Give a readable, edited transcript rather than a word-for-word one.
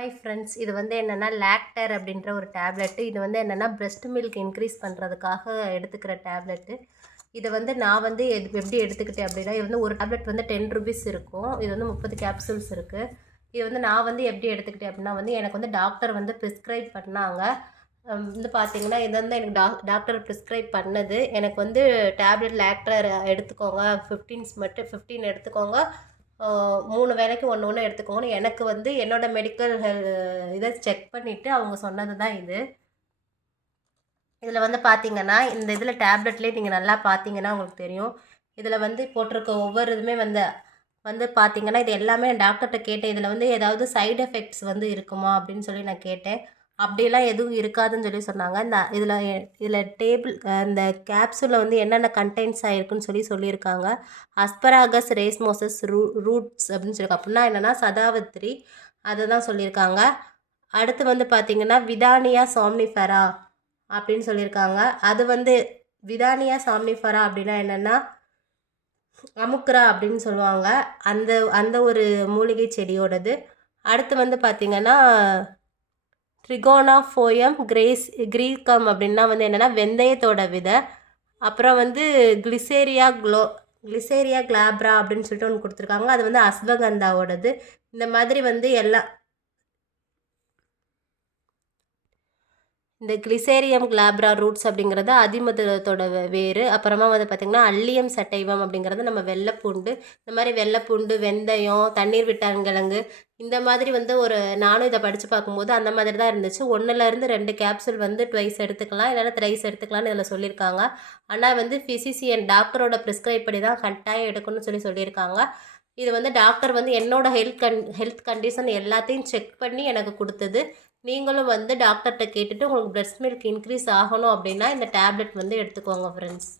Hi friends, இது வந்து என்னென்னா லாக்டர் அப்படின்ற ஒரு டேப்லெட்டு. இது வந்து என்னென்னா பிரெஸ்ட் மில்க் இன்க்ரீஸ் பண்ணுறதுக்காக எடுத்துக்கிற டேப்லெட்டு. இதை வந்து நான் வந்து எப்படி எடுத்துக்கிட்டேன் அப்படின்னா, இது வந்து ஒரு டேப்லெட் வந்து 10 ருபீஸ் இருக்கும். இது வந்து 30 கேப்சூல்ஸ் இருக்குது. இது வந்து நான் வந்து எப்படி எடுத்துக்கிட்டேன் அப்படின்னா வந்து எனக்கு வந்து டாக்டர் வந்து ப்ரிஸ்கிரைப் பண்ணாங்க. வந்து பார்த்தீங்கன்னா இது வந்து எனக்கு டாக்டர் ப்ரிஸ்கிரைப் பண்ணது. எனக்கு வந்து டேப்லெட் லாக்டர் எடுத்துக்கோங்க, 15 எடுத்துக்கோங்க, 3 வேளைக்கு ஒன்று ஒன்று எடுத்துக்கோங்கன்னு எனக்கு வந்து என்னோடய மெடிக்கல் இதை செக் பண்ணிவிட்டு அவங்க சொன்னது தான் இது. இதில் வந்து பார்த்தீங்கன்னா, இந்த இதில் டேப்லெட்லேயே நீங்கள் நல்லா பார்த்தீங்கன்னா உங்களுக்கு தெரியும். இதில் வந்து போட்டிருக்க ஒவ்வொரு இதுவுமே வந்து வந்து பார்த்தீங்கன்னா, இது எல்லாமே டாக்டர்கிட்ட கேட்டேன். இதில் வந்து ஏதாவது சைடு எஃபெக்ட்ஸ் வந்து இருக்குமா அப்படின்னு சொல்லி நான் கேட்டேன். அப்படியெல்லாம் எதுவும் இருக்காதுன்னு சொல்லி சொன்னாங்க. இதில் இந்த கேப்சூலில் வந்து என்னென்ன கண்டென்ட்ஸ் ஆகிருக்குன்னு சொல்லியிருக்காங்க. அஸ்பராகஸ் ரேஸ்மோசஸ் ரூட்ஸ் அப்படின்னு சொல்லி அப்படின்னா என்னென்னா சதாவத்திரி, அதை தான் சொல்லியிருக்காங்க. அடுத்து வந்து பார்த்திங்கன்னா விதானியா சாம்னிஃபெரா அப்படின்னு சொல்லியிருக்காங்க. அது வந்து விதானியா சாம்னிஃபெரா அப்படின்னா என்னென்னா அமுக்ரா அப்படின்னு சொல்லுவாங்க. அந்த அந்த ஒரு மூலிகை செடியோடது. அடுத்து வந்து பார்த்திங்கன்னா ட்ரிகோனாஃபோயம் கிரீக்கம் அப்படின்னா வந்து என்னென்னா வெந்தயத்தோட விதை. அப்புறம் வந்து கிளிசேரியா கிளாப்ரா அப்படின்னு சொல்லிட்டு ஒன்று கொடுத்துருக்காங்க. அது வந்து அஸ்வகந்தாவோடது. இந்த மாதிரி வந்து இந்த கிளிசேரியம் கிளாப்ரா ரூட்ஸ் அப்படிங்கிறது அதிமதுரத்தோட வேறு. அப்புறமா வந்து பார்த்திங்கன்னா அல்லியம் சட்டைவம் அப்படிங்கிறது நம்ம வெள்ளைப்பூண்டு. இந்த மாதிரி வெள்ளைப்பூண்டு, வெந்தயம், தண்ணீர் விட்டான்கிழங்கு, இந்த மாதிரி வந்து நானும் இதை படித்து பார்க்கும்போது அந்த மாதிரி தான் இருந்துச்சு. 1லேருந்து 2 கேப்சூல் வந்து ட்வைஸ் எடுத்துக்கலாம், இல்லைன்னா த்ரைஸ் எடுத்துக்கலாம்னு இதில் சொல்லியிருக்காங்க. ஆனால் வந்து ஃபிசிசியன் டாக்டரோட ப்ரிஸ்கிரைப் படி தான் கட்டாயம் எடுக்கணும்னு சொல்லியிருக்காங்க. இது வந்து டாக்டர் வந்து என்னோடய ஹெல்த் கண்டிஷன் எல்லாத்தையும் செக் பண்ணி எனக்கு கொடுத்தது. நீங்களும் வந்து டாக்டர்கிட்ட கேட்டுட்டு உங்களுக்கு பிரெஸ்ட் மில்க் இன்க்ரீஸ் ஆகணும் அப்படின்னா இந்த டேப்லெட் வந்து எடுத்துக்கோங்க ஃப்ரெண்ட்ஸ்.